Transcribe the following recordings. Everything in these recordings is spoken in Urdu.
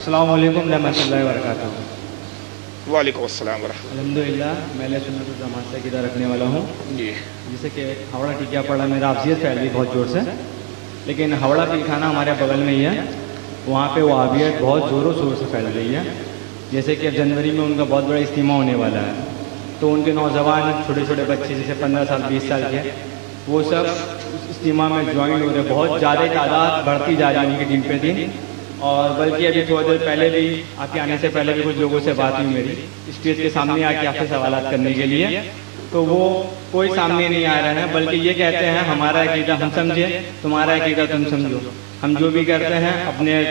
السلام علیکم رحمۃ اللہ وبرکاتہ۔ وعلیکم السلام ورحمۃ الحمدللہ میں اہل سنت والجماعت سے عقیدہ رکھنے والا ہوں۔ جی جیسے کہ ہاوڑا ٹکیا پڑا میرا افضیت پھیل گئی بہت زور سے، لیکن ہاوڑا پل خانہ ہمارے بغل میں ہی ہے، وہاں پہ وہابیت بہت زور و شور سے پھیل رہی ہے۔ جیسے کہ اب جنوری میں ان کا بہت بڑا اجتماع ہونے والا ہے، تو ان کے نوجوان چھوٹے چھوٹے بچے جیسے 15 سال 20 سال کے، وہ سب اس اجتماع میں جوائن ہو رہے ہیں۔ بہت زیادہ تعداد بڑھتی جا رہی ہے ان کی دن پہ دن، اور بلکہ ابھی تھوڑی دیر پہلے بھی آپ کے آنے سے پہلے بھی کچھ لوگوں سے بات ہوئی میری اسٹیج کے سامنے آ کے آپ سے سوالات کرنے کے لیے، تو وہ کوئی سامنے نہیں آ رہا ہے، بلکہ یہ کہتے ہیں ہمارا عقیدہ ہم سمجھے، تمہارا عقیدہ تم سمجھو، ہم جو بھی کرتے ہیں اپنے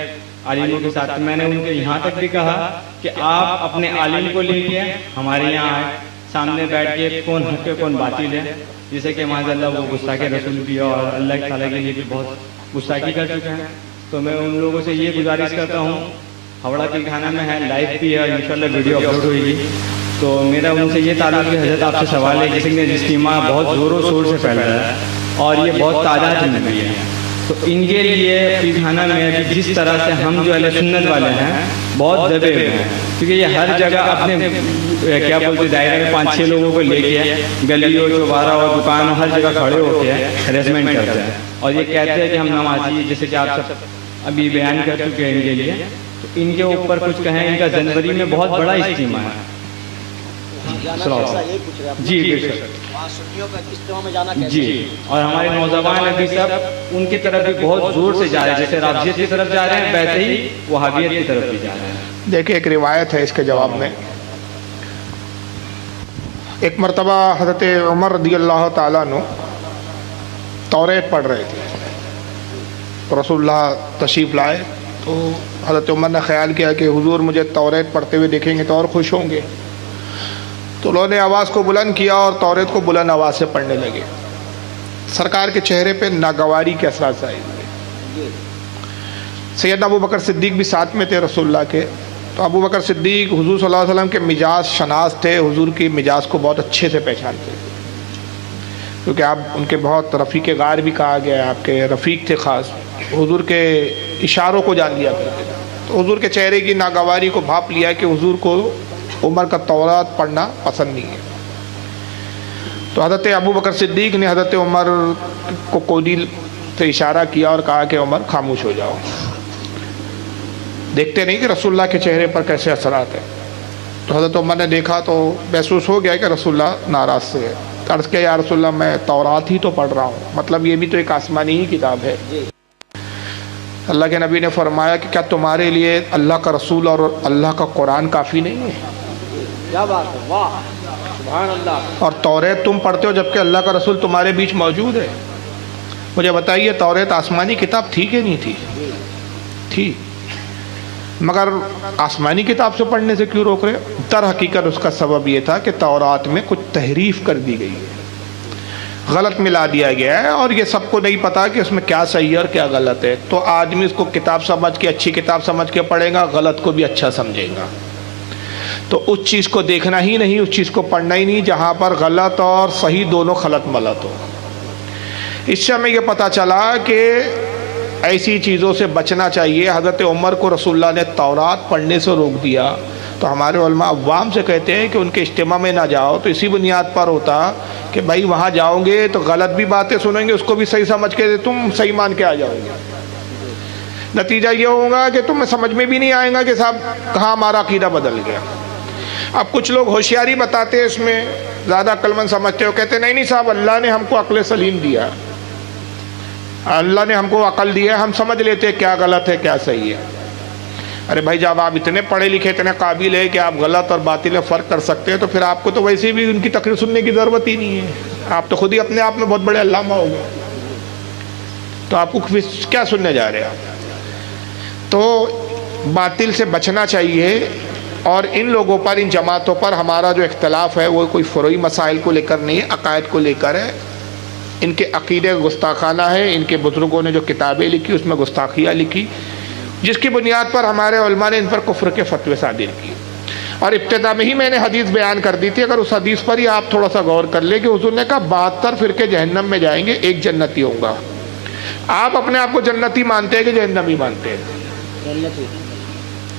عالموں کے ساتھ۔ میں نے ان کے یہاں تک بھی کہا کہ آپ اپنے عالم کو لے کے ہمارے یہاں آئے، سامنے بیٹھ کے کون حق ہے کون باطل ہے، جیسے کہ معاذ اللہ وہ گستاخی رسول بھی اور اللہ تعالیٰ کے لیے بھی بہت گستاخی کر چکے ہیں۔ تو میں ان لوگوں سے یہ گزارش کرتا ہوں، ہاوڑا پل خانہ میں ہے، لائیو بھی ہے، انشاءاللہ ویڈیو اپلوڈ ہوئے گی، تو میرا ان سے یہ تعلق ہے حضرت آپ سے سوال ہے، جیسے کہ اجتماع بہت زور و شور سے پھیل رہا ہے اور یہ بہت تعداد میں بھی ہے، تو ان کے لیے پل خانہ میں ابھی جس طرح سے ہم جو اہل سنت والے ہیں بہت دبے ہوئے ہیں، کیونکہ یہ ہر جگہ اپنے کیا بولتے دائرے میں 5-6 لوگوں کو لے کے گلیوں چوبارہ اور دکانوں ہر جگہ کھڑے ہو کے ہریسمنٹ کرتے ہیں، اور یہ کہتے ہیں کہ ہم نمازی، جیسے کہ آپ سب ابھی بیان کر چکے ہیں ان کے لیے، تو ان کے اوپر کچھ کہیں۔ ان کا جنوری میں بہت بڑا اجتماع ہے۔ جی بے شک جی، اور ہمارے نوجوان ابھی سب ان کی طرف بھی بہت زور سے جا رہے ہیں، جیسے رافضیت کی طرف جا رہے ہیں ویسے ہی وہابیت کی طرف بھی جا رہے ہیں۔ دیکھیں، ایک روایت ہے اس کے جواب میں، ایک مرتبہ حضرت عمر رضی اللہ تعالیٰ عنہ توریت پڑھ رہے تھے، رسول اللہ تشریف لائے، تو حضرت عمر نے خیال کیا کہ حضور مجھے توریت پڑھتے ہوئے دیکھیں گے تو اور خوش ہوں گے، تو انہوں نے آواز کو بلند کیا اور توریت کو بلند آواز سے پڑھنے لگے۔ سرکار کے چہرے پہ ناگواری کے اثرات ظاہر ہوئے۔ سیدنا ابو بکر صدیق بھی ساتھ میں تھے رسول اللہ کے، تو ابو بکر صدیق حضور صلی اللہ علیہ وسلم کے مجاز شناس تھے، حضور کی مجاز کو بہت اچھے سے پہچانتے تھے، کیونکہ آپ ان کے بہت رفیق غار بھی کہا گیا ہے، آپ کے رفیق تھے خاص، حضور کے اشاروں کو جان لیا کرتے تھے، تو حضور کے چہرے کی ناگواری کو بھاپ لیا کہ حضور کو عمر کا تورات پڑھنا پسند نہیں ہے، تو حضرت ابو بکر صدیق نے حضرت عمر کو کولی سے اشارہ کیا اور کہا کہ عمر خاموش ہو جاؤ، دیکھتے نہیں کہ رسول اللہ کے چہرے پر کیسے اثرات ہیں۔ تو حضرت عمر نے دیکھا تو محسوس ہو گیا کہ رسول اللہ ناراض سے ہے، عرض کیا یا رسول اللہ میں تورات ہی تو پڑھ رہا ہوں، مطلب یہ بھی تو ایک آسمانی ہی کتاب ہے۔ اللہ کے نبی نے فرمایا کہ کیا تمہارے لیے اللہ کا رسول اور اللہ کا قرآن کافی نہیں ہے؟ کیا بات ہے، واہ سبحان اللہ۔ اور توریت تم پڑھتے ہو جبکہ اللہ کا رسول تمہارے بیچ موجود ہے، مجھے بتائیے توریت آسمانی کتاب تھی کہ نہیں تھی؟ تھی، مگر آسمانی کتاب سے پڑھنے سے کیوں روک رہے؟ در حقیقت اس کا سبب یہ تھا کہ تورات میں کچھ تحریف کر دی گئی ہے، غلط ملا دیا گیا ہے، اور یہ سب کو نہیں پتا کہ اس میں کیا صحیح ہے اور کیا غلط ہے، تو آدمی اس کو کتاب سمجھ کے اچھی کتاب سمجھ کے پڑھے گا، غلط کو بھی اچھا سمجھے گا، تو اس چیز کو دیکھنا ہی نہیں، اس چیز کو پڑھنا ہی نہیں جہاں پر غلط اور صحیح دونوں خلط ملط ہو۔ اس سے ہمیں یہ پتہ چلا کہ ایسی چیزوں سے بچنا چاہیے۔ حضرت عمر کو رسول اللہ نے تورات پڑھنے سے روک دیا، تو ہمارے علماء عوام سے کہتے ہیں کہ ان کے اجتماع میں نہ جاؤ، تو اسی بنیاد پر ہوتا کہ بھائی وہاں جاؤ گے تو غلط بھی باتیں سنیں گے، اس کو بھی صحیح سمجھ کے تم صحیح مان کے آ جاؤ گے، نتیجہ یہ ہوگا کہ تمہیں سمجھ میں بھی نہیں آئے گا کہ صاحب کہاں ہمارا عقیدہ بدل گیا۔ اب کچھ لوگ ہوشیاری بتاتے ہیں، اس میں زیادہ عقل مند سمجھتے ہو، کہتے نہیں صاحب اللہ نے ہم کو عقل سلیم دیا، اللہ نے ہم کو عقل دیا، ہم سمجھ لیتے ہیں کیا غلط ہے کیا صحیح ہے۔ ارے بھائی جب آپ اتنے پڑھے لکھے اتنے قابل ہے کہ آپ غلط اور باطل میں فرق کر سکتے ہیں، تو پھر آپ کو تو ویسے بھی ان کی تقریر سننے کی ضرورت ہی نہیں ہے، آپ تو خود ہی اپنے آپ میں بہت بڑے علامہ ہو گئے، تو آپ کو کیا سننے جا رہے ہیں آپ؟ تو باطل سے بچنا چاہیے، اور ان لوگوں پر، ان جماعتوں پر ہمارا جو اختلاف ہے وہ کوئی فروعی مسائل کو لے کر نہیں ہے، عقائد کو لے کر ہے۔ ان کے عقیدے گستاخانہ ہے، ان کے بزرگوں نے جو کتابیں لکھی اس میں گستاخیاں لکھی، جس کی بنیاد پر ہمارے علماء نے ان پر کفر کے فتوے صادر کیے، اور ابتدا میں ہی میں نے حدیث بیان کر دی تھی، اگر اس حدیث پر ہی آپ تھوڑا سا غور کر لیں کہ حضور نے کہا 72 فرقے جہنم میں جائیں گے، ایک جنتی ہوں گا۔ آپ اپنے آپ کو جنتی مانتے ہیں کہ جہنمی مانتے ہیں؟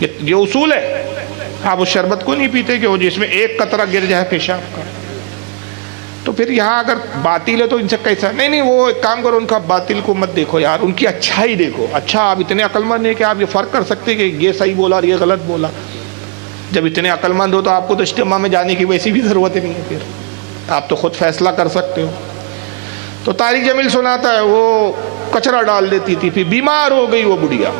یہ اصول ہے. آپ اس شربت کو نہیں پیتے کہ وہ جس میں ایک قطرہ گر جائے پیشاب کا. تو پھر یہاں اگر باطل ہے تو ان سے کیسا؟ نہیں وہ ایک کام کرو، ان کا باطل کو مت دیکھو یار، ان کی اچھائی دیکھو. اچھا آپ اتنے عقل مند ہیں کہ آپ یہ فرق کر سکتے کہ یہ صحیح بولا اور یہ غلط بولا. جب اتنے عقل مند ہو تو آپ کو تو اجتماع میں جانے کی ویسی بھی ضرورت نہیں ہے، پھر آپ تو خود فیصلہ کر سکتے ہو. تو طارق جمیل سناتا ہے وہ کچرا ڈال دیتی تھی، پھر بیمار ہو گئی وہ بڑھیا.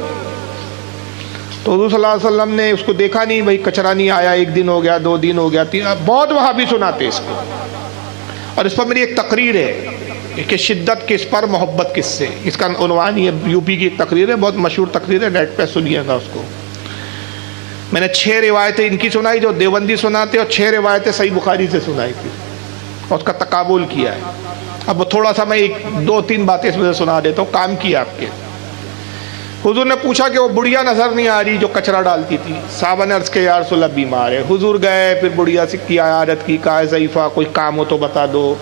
تو حضور صلی اللہ علیہ وسلم نے اس کو دیکھا نہیں، بھائی کچرا نہیں آیا، 1 دن ہو گیا، 2 دن ہو گیا، بہت وہابی سناتے اس کو. اور اس پر میری ایک تقریر ہے کہ شدت کس پر محبت کس سے، اس کا عنوان یہ یو پی کی ایک تقریر ہے، بہت مشہور تقریر ہے، نیٹ پہ سنیے گا اس کو. میں نے 6 روایتیں ان کی سنائی جو دیوبندی سناتے، اور 6 روایتیں صحیح بخاری سے سنائی تھی اور اس کا تقابل کیا ہے. اب تھوڑا سا میں 2-3 باتیں اس میں سے سنا دیتا ہوں، کام کیا آپ کے. حضور نے پوچھا کہ وہ بڑھیا نظر نہیں آ رہی جو کچرا ڈالتی تھی. صحابہ نے عرض کیا یا رسول اللہ بیمار ہے. حضور گئے، پھر بڑھیا سے کی عیادت کی، کہا ضعیفہ کوئی کام ہو تو بتا دو،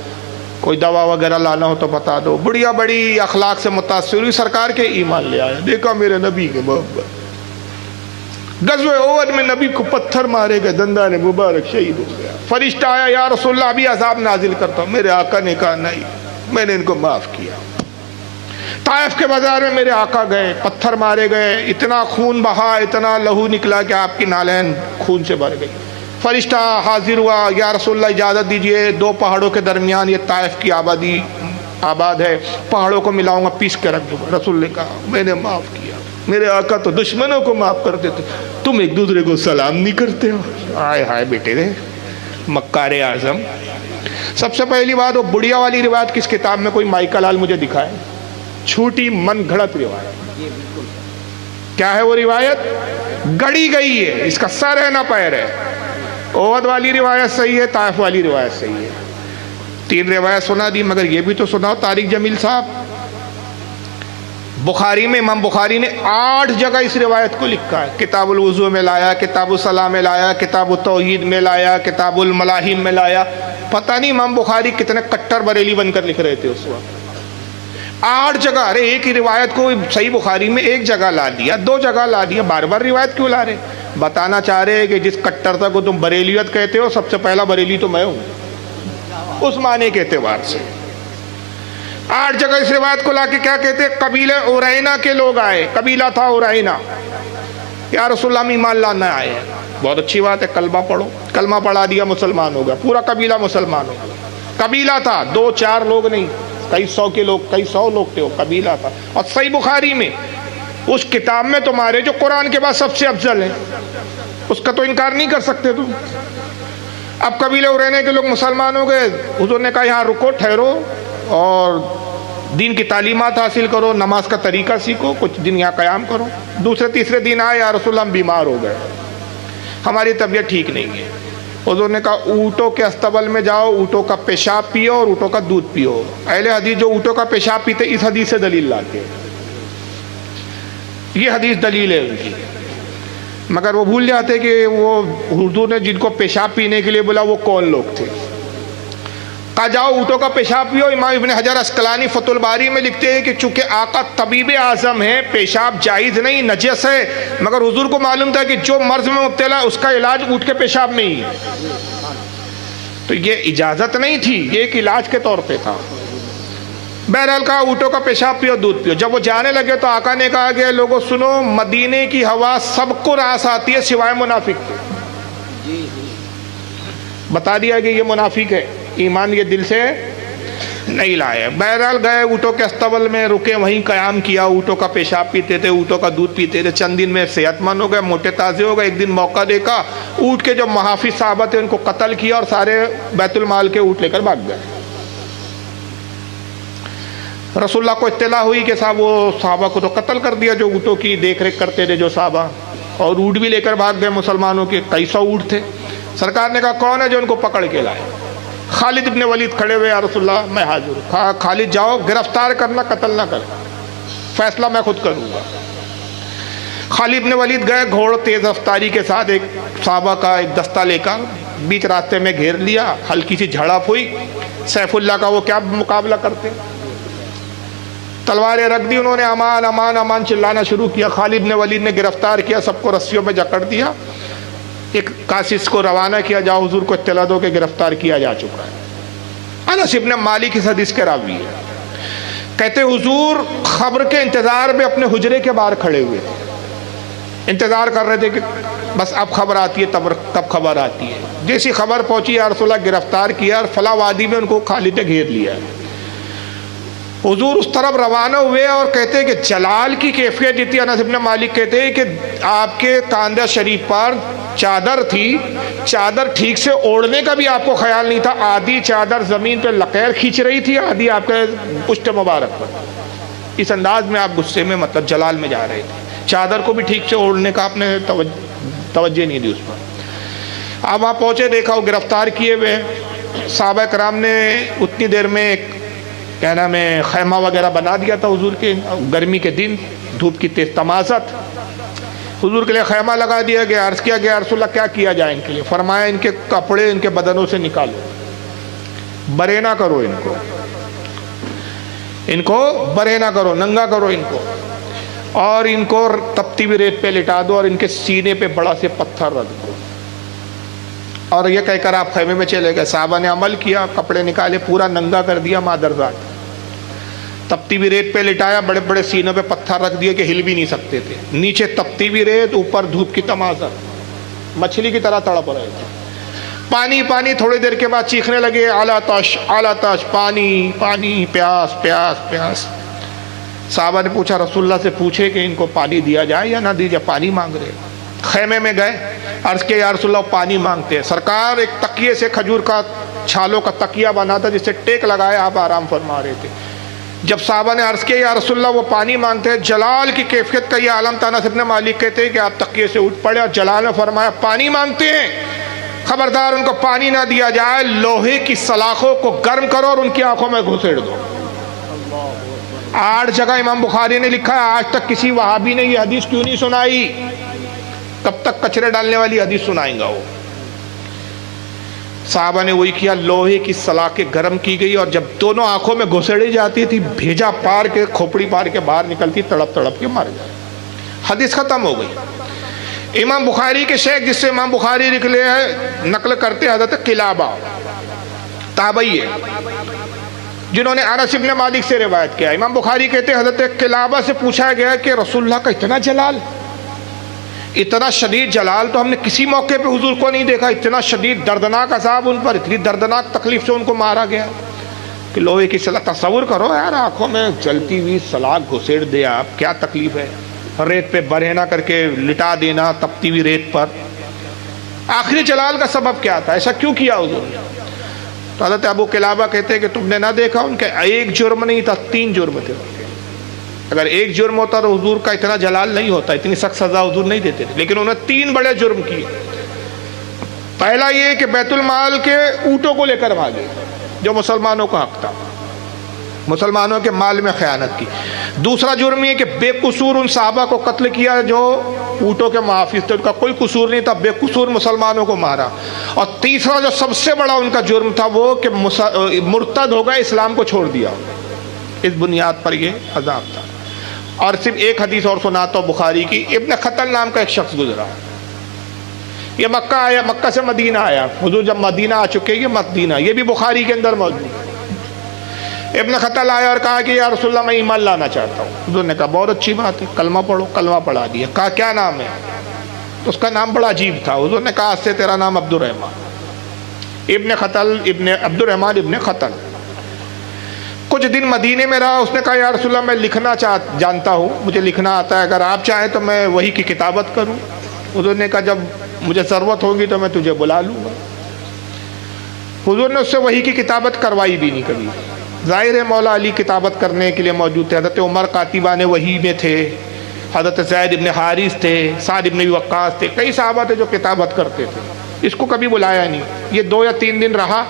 کوئی دوا وغیرہ لانا ہو تو بتا دو. بڑھیا بڑی اخلاق سے متاثر ہوئی، سرکار کے ایمان لے آئے. دیکھا میرے نبی کے محبت. غزوہ احد میں نبی کو پتھر مارے گئے، دندان مبارک شہید ہو گیا. فرشتہ آیا یا رسول اللہ ابھی عذاب نازل کرتا ہوں. میرے آقا نے کہا نہیں، میں نے ان کو معاف کیا. طائف کے بازار میں میرے آقا گئے، پتھر مارے گئے، اتنا خون بہا، اتنا لہو نکلا کہ آپ کی نالین خون سے بھر گئی. فرشتہ حاضر ہوا، یا رسول اللہ اجازت دیجئے، 2 پہاڑوں کے درمیان یہ طائف کی آبادی آباد ہے، پہاڑوں کو ملاؤں گا، پیس کے رکھ دوں گا. رسول نے کہا میں نے معاف کیا. میرے آقا تو دشمنوں کو معاف کر دیتے، تم ایک دوسرے کو سلام نہیں کرتے ہو. ہائے ہائے بیٹے رے مکار اعظم. سب سے پہلی بات، وہ بڑھیا والی روایت کس کتاب میں کوئی مائکا لال مجھے دکھائے؟ چھوٹی من گھڑت روایت. کیا ہے وہ روایت؟ گڑی گئی ہے، اس کا سر ہے نہ پیر ہے. احد والی روایت صحیح ہے، طائف والی روایت صحیح ہے. 3 روایت سنا دی، مگر یہ بھی تو سناؤ طارق جمیل صاحب. بخاری میں امام بخاری نے 8 جگہ اس روایت کو لکھا ہے. کتاب الوضو میں لایا، کتاب الصلاۃ میں لایا، کتاب التوحید میں لایا، کتاب الملاحم میں لایا. پتہ نہیں امام بخاری کتنے کٹر بریلی بن کر لکھ رہے تھے اس وقت. 8 جگہ. ارے ایک ہی روایت کو صحیح بخاری میں 1 جگہ لا دیا، 2 جگہ لا دیا، بار بار روایت کیوں لا رہے؟ بتانا چاہ رہے کہ جس کٹرتا کو تم بریلیت کہتے ہو، سب سے پہلا بریلی تو میں ہوں، اس معنی کے اعتبار سے. 8 جگہ اس روایت کو لا کے کیا کہتے؟ قبیلہ ارینا کے لوگ آئے، قبیلہ تھا ارینا. یا رسول اللہ ہم ایمان لانا آئے ہیں. بہت اچھی بات ہے، کلمہ پڑھو. کلمہ پڑھا دیا، مسلمان ہو گیا، پورا قبیلہ مسلمان ہو گیا. قبیلہ تھا، 2-4 لوگ نہیں، کئی 100 کے لوگ، کئی 100 لوگ تھے، وہ قبیلہ تھا. اور صحیح بخاری میں اس کتاب میں تمہارے جو قرآن کے بعد سب سے افضل ہے، اس کا تو انکار نہیں کر سکتے تم. اب قبیلے ارینے کے لوگ مسلمان ہو گئے. حضور نے کہا یہاں رکو، ٹھہرو اور دین کی تعلیمات حاصل کرو، نماز کا طریقہ سیکھو، کچھ دن یہاں قیام کرو. دوسرے تیسرے دن آئے، یا رسول اللہ ہم بیمار ہو گئے، ہماری طبیعت ٹھیک نہیں ہے. حضور نے کہا اونٹوں کے استبل میں جاؤ، اونٹوں کا پیشاب پیو اور اونٹوں کا دودھ پیو. اہل حدیث جو اونٹوں کا پیشاب پیتے اس حدیث سے دلیل لاتے، یہ حدیث دلیل ہے ان کی. مگر وہ بھول جاتے کہ وہ حضور نے جن کو پیشاب پینے کے لیے بولا وہ کون لوگ تھے. کہا جاؤ اونٹوں کا پیشاب پیو. امام ابن حجر عسقلانی فتح الباری میں لکھتے ہیں کہ چونکہ آقا طبیب اعظم ہے، پیشاب جائز نہیں، نجس ہے، مگر حضور کو معلوم تھا کہ جو مرض میں مبتلا اس کا علاج اونٹ کے پیشاب میں ہی ہے. تو یہ اجازت نہیں تھی، یہ ایک علاج کے طور پہ تھا. بہرحال کہا اونٹوں کا پیشاب پیو، دودھ پیو. جب وہ جانے لگے تو آقا نے کہا کہ لوگوں سنو، مدینے کی ہوا سب کو راس آتی ہے سوائے منافق کے. بتا دیا کہ یہ منافق ہے، ایمان یہ دل سے نہیں لائے. بہرحال گئے اونٹوں کے استبل میں، رکے، وہیں قیام کیا. اونٹوں کا پیشاب پیتے تھے، اونٹوں کا دودھ پیتے تھے. چند دن میں صحت مند ہو گئے، موٹے تازے ہو گئے. ایک دن موقع دیکھا، اونٹ کے جو محافظ صحابہ تھے ان کو قتل کیا اور سارے بیت المال کے اونٹ لے کر بھاگ گئے. رسول اللہ کو اطلاع ہوئی کہ صاحب وہ صحابہ کو تو قتل کر دیا جو اونٹوں کی دیکھ ریکھ کرتے تھے جو صحابہ، اور اونٹ بھی لے کر بھاگ گئے مسلمانوں کے، کئی 100 اونٹ تھے. سرکار نے کہا کون ہے جو ان کو پکڑ کے لائے؟ خالد ابن ولید کھڑے ہوئے، یا رسول اللہ میں حاضر ہوں. کہا خالد جاؤ، گرفتار کرنا، قتل نہ کر، فیصلہ میں خود کروں گا. خالد ابن ولید گئے، گھوڑ تیز رفتاری کے ساتھ ایک صحابہ کا ایک دستہ لے کر بیچ راستے میں گھیر لیا. ہلکی سی جھڑپ ہوئی. سیف اللہ کا وہ کیا مقابلہ کرتے، تلواریں رکھ دی انہوں نے، امان امان امان چلانا شروع کیا. خالد نے ولید نے گرفتار کیا، سب کو رسیوں پہ جکڑ دیا. ایک قاصد کو روانہ کیا، جاؤ حضور کو اطلاع دو کہ گرفتار کیا جا چکا ہے. انس ابن مالک اس حدیث کے راوی ہے. کہتے حضور خبر کے انتظار میں اپنے حجرے کے باہر کھڑے ہوئے تھے، انتظار کر رہے تھے کہ بس اب خبر آتی ہے، تب خبر آتی ہے. جیسی خبر پہنچی یا رسول اللہ گرفتار کیا، اور فلاں وادی میں ان کو خالد نے گھیر لیا. حضور اس طرف روانہ ہوئے اور کہتے ہیں کہ جلال کی کیفیت تھی. انس ابن مالک کہتے ہیں کہ آپ کے کاندھا شریف پر چادر تھی، چادر ٹھیک سے اوڑھنے کا بھی آپ کو خیال نہیں تھا. آدھی چادر زمین پہ لکیر کھینچ رہی تھی، آدھی آپ کے پشت مبارک پر. اس انداز میں آپ غصے میں مطلب جلال میں جا رہے تھے. چادر کو بھی ٹھیک سے اوڑھنے کا آپ نے توجہ نہیں دی اس پر. آپ وہاں پہنچے، دیکھا وہ گرفتار کیے ہوئے. صحابہ کرام نے اتنی دیر میں کیا نام ہے خیمہ وغیرہ بنا دیا تھا حضور کے. گرمی کے دن، دھوپ کی تیز تمازت، حضور کے لیے خیمہ لگا دیا گیا. عرض کیا گیا رسول اللہ کیا کیا جائے ان کے لیے؟ فرمایا ان کے کپڑے ان کے بدنوں سے نکالو، برے نہ کرو ان کو برے نہ کرو، ننگا کرو ان کو، اور ان کو تپتی ہوئی ریت پہ لٹا دو اور ان کے سینے پہ بڑا سے پتھر رکھ دو. اور یہ کہہ کر آپ خیمے میں چلے گئے. صحابہ نے عمل کیا، کپڑے نکالے، پورا ننگا کر دیا مادرزاد، تپتی ہوئی ریت پہ لٹایا، بڑے بڑے سینوں پہ پتھر رکھ دیے کہ ہل بھی نہیں سکتے تھے. نیچے تپتی ہوئی ریت، اوپر دھوپ کی تمازت، مچھلی کی طرح تڑپ رہے تھے. پانی پانی. تھوڑی دیر کے بعد چیخنے لگے اعلیٰ تش، پانی پانی، پیاس پیاس پیاس. صحابہ نے پوچھا رسول اللہ سے پوچھے کہ ان کو پانی دیا جائے یا نہ دیا جائے، پانی مانگ رہے. خیمے میں گئے، عرض کیا یا رسول اللہ پانی مانگتے ہیں. سرکار ایک تکیے سے کھجور کا چھالوں کا تکیہ بنا تھا جس سے ٹیک لگائے آپ آرام فرما رہے تھے. جب صحابہ نے عرض کیا یا رسول اللہ وہ پانی مانگتے ہیں، جلال کی کیفیت کا یہ عالم تھا. انس ابن مالک کہتے ہیں کہ آپ تکیے سے اٹھ پڑے اور جلال نے فرمایا پانی مانگتے ہیں، خبردار ان کو پانی نہ دیا جائے. لوہے کی سلاخوں کو گرم کرو اور ان کی آنکھوں میں گھسیڑ دو. 8 جگہ امام بخاری نے لکھا ہے آج تک کسی وہابی نے یہ حدیث کیوں نہیں سنائی. کب تک کچرے ڈالنے والی حدیث سنائیں گا وہ. صحابہ نے وہی کیا، لوہے کی سلاخیں گرم کی گئی اور جب دونوں آنکھوں میں گھسیڑی جاتی تھی، بھیجا پار کے کھوپڑی پار کے باہر نکلتی، تڑپ تڑپ کے مر جائے. حدیث ختم ہو گئی. امام بخاری کے شیخ جس سے امام بخاری نقل کرتے حضرت قلابہ تابعی ہے جنہوں نے انس ابن مالک سے روایت کیا. امام بخاری کہتے ہیں حضرت قلابہ سے پوچھا گیا کہ رسول اللہ کا اتنا جلال، اتنا شدید جلال تو ہم نے کسی موقع پہ حضور کو نہیں دیکھا. اتنا شدید دردناک عذاب ان پر، اتنی دردناک تکلیف سے ان کو مارا گیا کہ لوہے کی سلاخ. تصور کرو یار، آنکھوں میں جلتی ہوئی سلاخ گھسیڑ دے آپ، کیا تکلیف ہے. ریت پہ برہنا کر کے لٹا دینا تپتی ہوئی ریت پر. آخری جلال کا سبب کیا تھا؟ ایسا کیوں کیا حضور نے؟ تو حضرت ابو قلابہ کہتے ہیں کہ تم نے نہ دیکھا ان کے ایک جرم نہیں تھا، 3 جرم تھے. اگر ایک جرم ہوتا تو حضور کا اتنا جلال نہیں ہوتا، اتنی سخت سزا حضور نہیں دیتے تھے. لیکن انہوں نے 3 بڑے جرم کیے. پہلا یہ کہ بیت المال کے اونٹوں کو لے کر بھاگے جو مسلمانوں کا حق تھا، مسلمانوں کے مال میں خیانت کی. دوسرا جرم یہ کہ بے قصور ان صحابہ کو قتل کیا جو اونٹوں کے محافظ تھے، ان کا کوئی قصور نہیں تھا، بے قصور مسلمانوں کو مارا. اور تیسرا جو سب سے بڑا ان کا جرم تھا وہ کہ مرتد ہو گئے، اسلام کو چھوڑ دیا. اس بنیاد پر یہ عذاب تھا. اور صرف ایک حدیث اور سناتا ہوں بخاری کی. ابن خطل نام کا ایک شخص گزرا، یہ مکہ آیا، مکہ سے مدینہ آیا. حضور جب مدینہ آ چکے، یہ مدینہ، یہ بھی بخاری کے اندر موجود ہے. ابن خطل آیا اور کہا کہ یا رسول اللہ میں ایمان لانا چاہتا ہوں. حضور نے کہا بہت اچھی بات ہے، کلمہ پڑھو. کلمہ پڑھا دیا. کہا کیا نام ہے؟ تو اس کا نام بڑا عجیب تھا. حضور نے کہا آج سے تیرا نام عبد الرحمن. ابن خطل، ابن عبد الرحمن ابن خطل. کچھ دن مدینے میں رہا. اس نے کہا یا رسول اللہ میں لکھنا جانتا ہوں، مجھے لکھنا آتا ہے، اگر آپ چاہیں تو میں وحی کی کتابت کروں. حضور نے کہا جب مجھے ضرورت ہوگی تو میں تجھے بلا لوں گا. حضور نے اس سے وحی کی کتابت کروائی بھی نہیں کبھی. ظاہر ہے مولا علی کتابت کرنے کے لیے موجود تھے. حضرت عمر کاتبان وحی میں تھے، حضرت زید ابن حارث تھے، سعد ابن وقاص تھے، کئی صحابہ تھے جو کتابت کرتے تھے. اس کو کبھی بلایا نہیں. یہ 2 یا 3 دن رہا،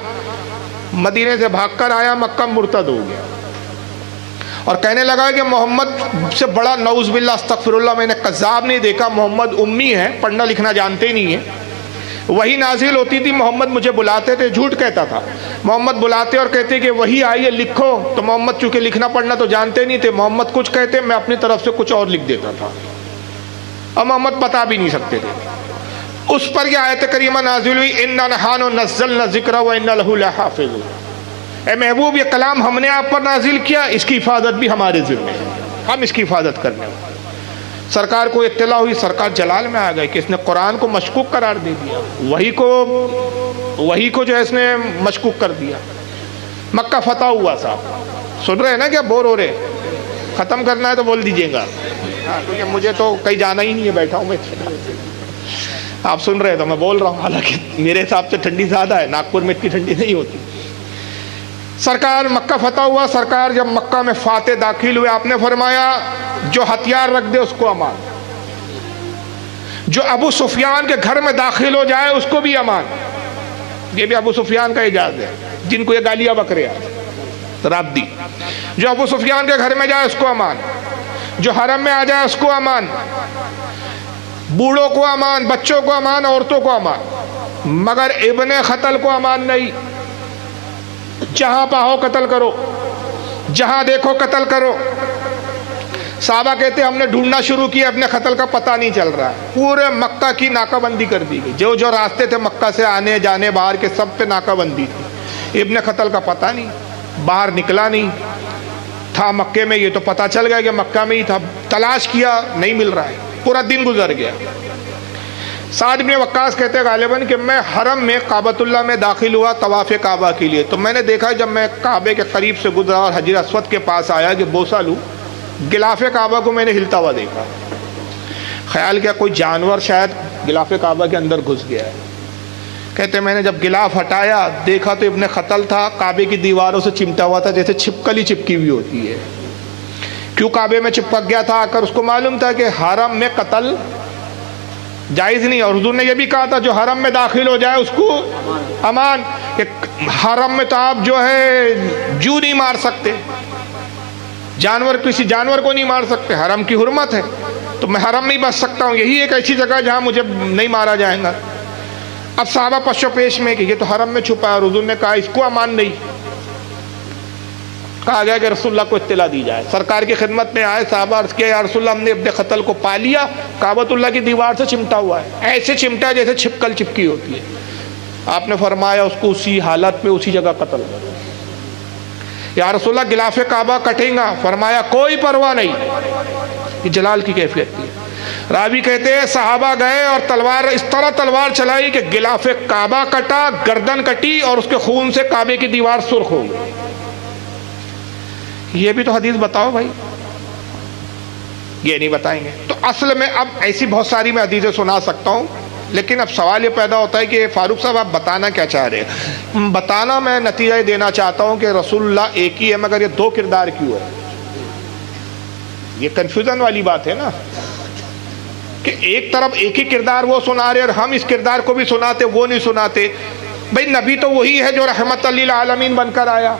مدینے سے بھاگ کر آیا، مکہ مرتد ہو گیا اور کہنے لگا کہ محمد سے بڑا نعوذ باللہ استغفر اللہ میں نے کذاب نہیں دیکھا. محمد امی ہے، پڑھنا لکھنا جانتے ہی نہیں ہے. وہی نازل ہوتی تھی، محمد مجھے بلاتے تھے، جھوٹ کہتا تھا. محمد بلاتے اور کہتے کہ وہی آئیے لکھو، تو محمد چونکہ لکھنا پڑھنا تو جانتے نہیں تھے، محمد کچھ کہتے میں اپنی طرف سے کچھ اور لکھ دیتا تھا، اور محمد بتا بھی نہیں سکتے تھے۔ اس پر یہ آیت کریمہ نازل ہوئی اِنَّا نَحْنُ نَزَّلْنَا الذِّكْرَ وَإِنَّا لَهُ لَحَافِظُونَ۔ اے محبوب، یہ کلام ہم نے آپ پر نازل کیا، اس کی حفاظت بھی ہمارے ذمہ ہے، ہم اس کی حفاظت کرنے والے۔ سرکار کو اطلاع ہوئی، سرکار جلال میں آ گئے کہ اس نے قرآن کو مشکوک قرار دے دیا، وہی کو جو ہے اس نے مشکوک کر دیا۔ مکہ فتح ہوا صاحب، سن رہے ہیں نا، کیا بور ہو رہے؟ ختم کرنا ہے تو بول دیجئے گا، کیونکہ مجھے تو کہیں جانا ہی نہیں ہے، بیٹھا ہوں میں۔ آپ سن رہے تو میں بول رہا ہوں، حالانکہ میرے حساب سے ٹھنڈی زیادہ ہے، ناگپور میں اتنی ٹھنڈی نہیں ہوتی۔ سرکار مکہ فتح ہوا، سرکار جب مکہ میں فاتح داخل ہوئے، آپ نے فرمایا جو ہتھیار رکھ دے اس کو امان، جو ابو سفیان کے گھر میں داخل ہو جائے اس کو بھی امان۔ یہ بھی ابو سفیان کا اعجاز ہے، جن کو یہ گالیاں بکرے راب دی۔ جو ابو سفیان کے گھر میں جائے اس کو امان، جو حرم میں آ جائے اس کو امان، بوڑھوں کو امان، بچوں کو امان، عورتوں کو امان، مگر ابن قتل کو امان نہیں۔ جہاں پاؤ قتل کرو، جہاں دیکھو قتل کرو۔ صحابہ کہتے ہم نے ڈھونڈنا شروع کیا، ابن قتل کا پتہ نہیں چل رہا ہے، پورے مکہ کی ناکہ بندی کر دی گئی، جو راستے تھے مکہ سے آنے جانے باہر کے سب پہ ناکہ بندی تھی۔ ابن قتل کا پتہ نہیں، باہر نکلا نہیں تھا مکے میں، یہ تو پتہ چل گیا کہ مکہ میں ہی تھا، تلاش کیا نہیں مل رہا ہے، پورا دن گزر گیا۔ سعد بن وقاص کہتے ہیں غالباً کہ میں حرم میں کعبۃ اللہ میں داخل ہوا طواف کعبہ کے لیے، تو میں نے دیکھا جب میں کعبے کے قریب سے گزرا اور حجر اسود کے پاس آیا کہ بوسہ لوں، غلاف کعبہ کو میں نے ہلتا ہوا دیکھا، خیال کیا کوئی جانور شاید غلاف کعبہ کے اندر گھس گیا ہے۔ کہتے میں نے جب غلاف ہٹایا دیکھا تو ابن قتل تھا، کعبے کی دیواروں سے چمٹا ہوا تھا جیسے چھپکلی چپکی ہوئی ہوتی ہے۔ کیوں کعبے میں چپک گیا تھا؟ اگر اس کو معلوم تھا کہ حرم میں قتل جائز نہیں، اور حضور نے یہ بھی کہا تھا جو حرم میں داخل ہو جائے اس کو امان، کہ حرم میں تو آپ جو ہے جو نہیں مار سکتے، جانور کسی جانور کو نہیں مار سکتے، حرم کی حرمت ہے، تو میں حرم میں ہی بچ سکتا ہوں، یہی ایک ایسی جگہ جہاں مجھے نہیں مارا جائے گا۔ اب صحابہ پشو پیش میں کہ یہ تو حرم میں چھپا ہے، اور حضور نے کہا اس کو امان نہیں۔ کہا گیا کہ رسول اللہ کو اطلاع دی جائے، سرکار کی خدمت میں آئے، صحابہ عرض کیا یا رسول اللہ ہم نے ابن قتل کو پا لیا، کعبۃ اللہ کی دیوار سے چمٹا ہوا ہے، ایسے چمٹا جیسے چھپکل چپکی ہوتی ہے۔ آپ نے فرمایا اس کو اسی حالت میں اسی جگہ قتل کرو۔ یا رسول اللہ غلاف کعبہ کٹیں گا؟ فرمایا کوئی پرواہ نہیں، یہ جلال کی کیفیت تھی۔ راوی کہتے ہیں صحابہ گئے اور تلوار اس طرح تلوار چلائی کہ غلاف کعبہ کٹا، گردن کٹی، اور اس کے خون سے کعبے کی دیوار سرخ ہو گئی۔ یہ بھی تو حدیث بتاؤ بھائی، یہ نہیں بتائیں گے۔ تو اصل میں اب ایسی بہت ساری میں حدیثیں سنا سکتا ہوں، لیکن اب سوال یہ پیدا ہوتا ہے کہ فاروق صاحب آپ بتانا کیا چاہ رہے ہیں؟ بتانا میں نتیجہ دینا چاہتا ہوں کہ رسول اللہ ایک ہی ہے، مگر یہ دو کردار کیوں ہے؟ یہ کنفیوژن والی بات ہے نا، کہ ایک طرف ایک ہی کردار وہ سنا رہے اور ہم اس کردار کو بھی سناتے، وہ نہیں سناتے۔ بھئی نبی تو وہی ہے جو رحمت للعالمین بن کر آیا،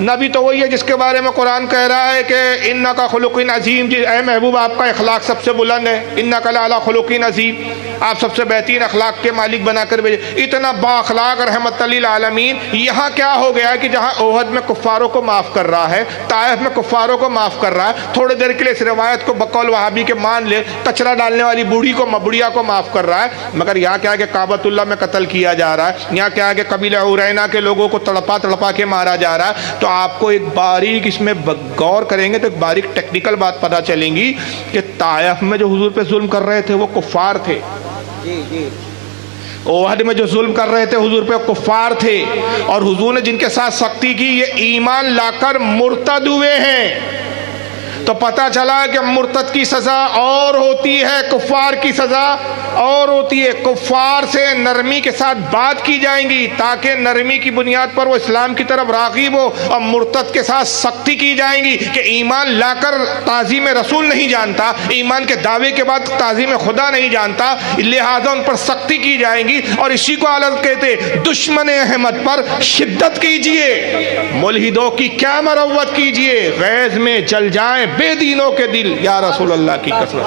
نبی تو وہی ہے جس کے بارے میں قرآن کہہ رہا ہے کہ انکا خلق عظیم، اے محبوب آپ کا اخلاق سب سے بلند ہے، انکا لعلی خلق عظیم، آپ سب سے بہترین اخلاق کے مالک بنا کر بھیجے، اتنا با اخلاق رحمت للعالمین۔ یہاں کیا ہو گیا کہ جہاں احد میں کفاروں کو معاف کر رہا ہے، طائف میں کفاروں کو معاف کر رہا ہے، تھوڑے دیر کے لیے اس روایت کو بقول وہابی کے مان لے، کچرا ڈالنے والی بوڑھیا کو معاف کر رہا ہے، مگر یہاں کیا ہے کہ کعبۃ اللہ میں قتل کیا جا رہا ہے، یہاں کیا ہے کہ قبیلہ عرینا کے لوگوں کو تڑپا کے مارا جا رہا ہے۔ تو آپ کو ایک باریک اس میں غور کریں گے تو ایک باریک ٹیکنیکل بات پتہ چلیں گی کہ طائف میں جو حضور پہ ظلم کر رہے تھے وہ کفار تھے، احد میں جو ظلم کر رہے تھے حضور پہ کفار تھے، اور حضور نے جن کے ساتھ سختی کی یہ ایمان لا کر مرتد ہوئے ہیں۔ تو پتہ چلا کہ مرتد کی سزا اور ہوتی ہے، کفار کی سزا اور ہوتی ہے۔ کفار سے نرمی کے ساتھ بات کی جائیں گی تاکہ نرمی کی بنیاد پر وہ اسلام کی طرف راغب ہو، اور مرتد کے ساتھ سختی کی جائیں گی کہ ایمان لا کر تعظیم رسول نہیں جانتا، ایمان کے دعوے کے بعد تعظیم خدا نہیں جانتا، لہذا ان پر سختی کی جائیں گی۔ اور اسی کو اعلیٰ کہتے دشمن احمد پر شدت کیجئے، ملحدوں کی کیا مروت کیجئے، غیظ میں جل جائیں بے دینوں کے دل، یا رسول اللہ کی قسم۔